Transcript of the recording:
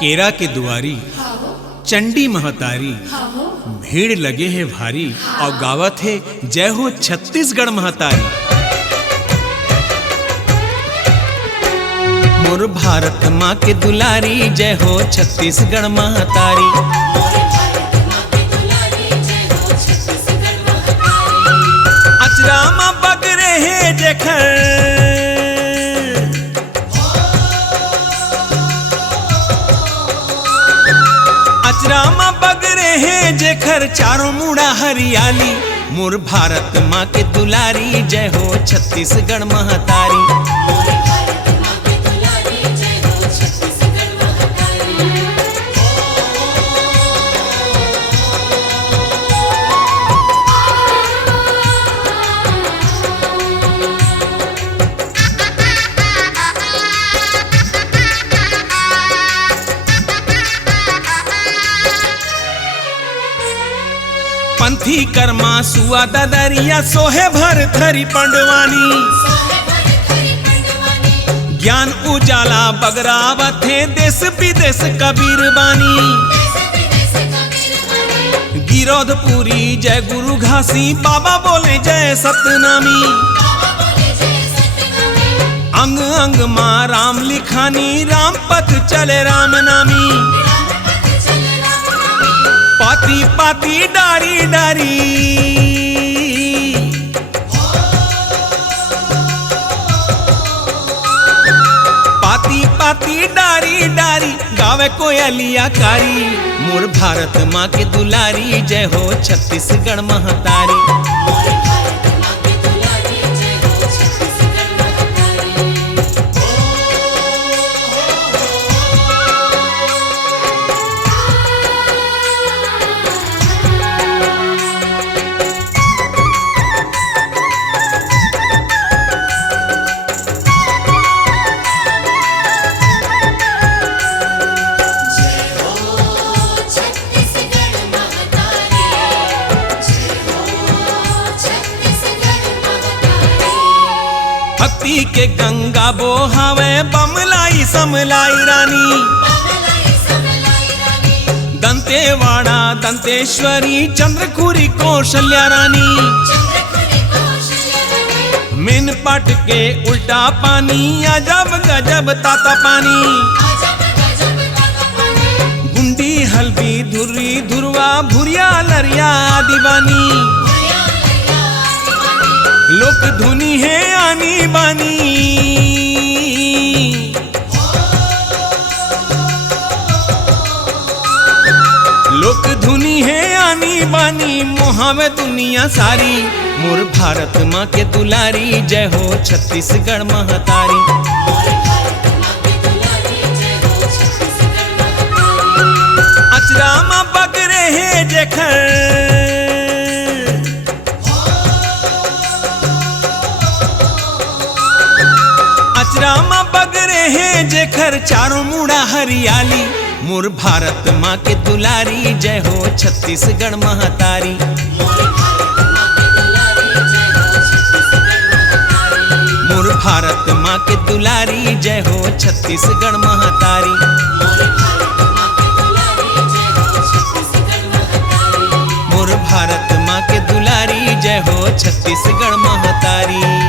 केरा के दुआरी चंडी महतारी भीड़ लगे है भारी और गावत है जय हो छत्तीसगढ़ महतारी। मोर भारत माँ के दुलारी जय हो छत्तीसगढ़ महतारी। अचरा माँ बगरे है जेखर अचरामा बगरे हैं जेखर चारों मुड़ा हरियाली। मोर भारत माँ के दुलारी जय हो छत्तीसगढ़ महतारी। पंथी कर्मा सुआ ददरिया सोहे भर थरी पंडवानी। ज्ञान उजाला बगरावत है देश विदेश कबीर बानी। गिरोधपुरी जय गुरु घासी बाबा बोले जय सतनामी। अंग अंग माँ राम लिखानी राम पथ चले राम नामी। पाती पाती डारी डारी पाती पाती डारी डारी गावे कोयलिया कारी। मोर भारत माँ के दुलारी जय हो छत्तीसगढ़ महतारी। भक्ति के गंगा बोहावे बमलाई समलाई रानी। दंतेवाड़ा दंतेश्वरी चंद्रखुरी कौशल्या रानी। मेन पाट के उल्टा पानी अजब गजब ताता पानी। गुंडी हल्दी धुर्री धुरवा भुरिया लरिया दीवानी। लोक धुनी है आनी बानी। लोक धुनी है आनी बानी मोहावे दुनिया सारी। मोर भारत माँ के दुलारी जय हो छत्तीसगढ़ महतारी। अचरा माँ बगरे है जेखर अचरामा बगरे हैं जेखर चारों मुड़ा हरियाली। मोर भारत माँ के दुलारी जय हो छत्तीसगढ़ महतारी। मोर भारत माँ के दुलारी जय हो छत्तीसगढ़ महतारी। मोर भारत माँ के दुलारी जय हो छत्तीसगढ़ महतारी।